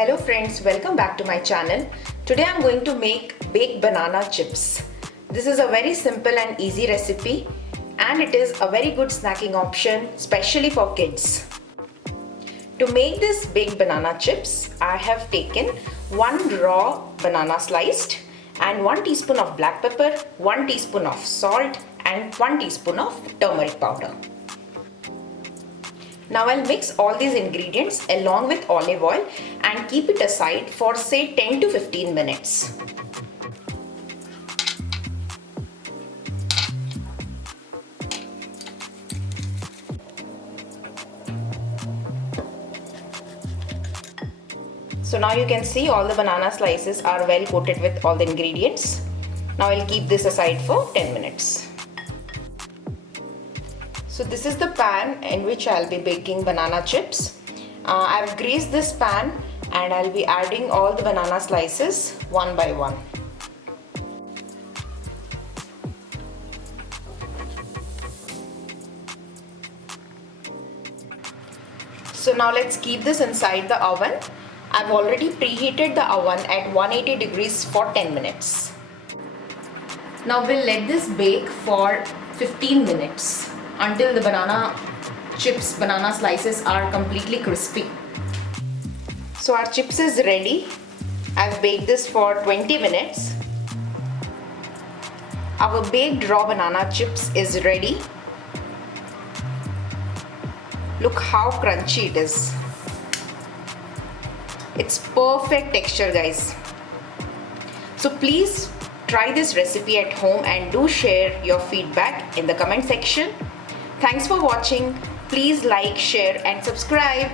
Hello friends, welcome back to my channel. Today I'm going to make baked banana chips. This is a very simple and easy recipe and it is a very good snacking option, especially for kids. To make this baked banana chips, I have taken 1 raw banana sliced and 1 teaspoon of black pepper, 1 teaspoon of salt and 1 teaspoon of turmeric powder. Now I'll mix all these ingredients along with olive oil and keep it aside for say 10 to 15 minutes. So now you can see all the banana slices are well coated with all the ingredients. Now I'll keep this aside for 10 minutes. So this is the pan in which I'll be baking banana chips. I've greased this pan and I'll be adding all the banana slices one by one. So now let's keep this inside the oven. I've already preheated the oven at 180 degrees for 10 minutes. Now we'll let this bake for 15 minutes until the banana slices are completely crispy. So our chips is ready. I've baked this for 20 minutes. Our baked raw banana chips is ready. Look how crunchy it is. It's perfect texture, guys. So please try this recipe at home and do share your feedback in the comment section. Thanks for watching. Please like, share and subscribe.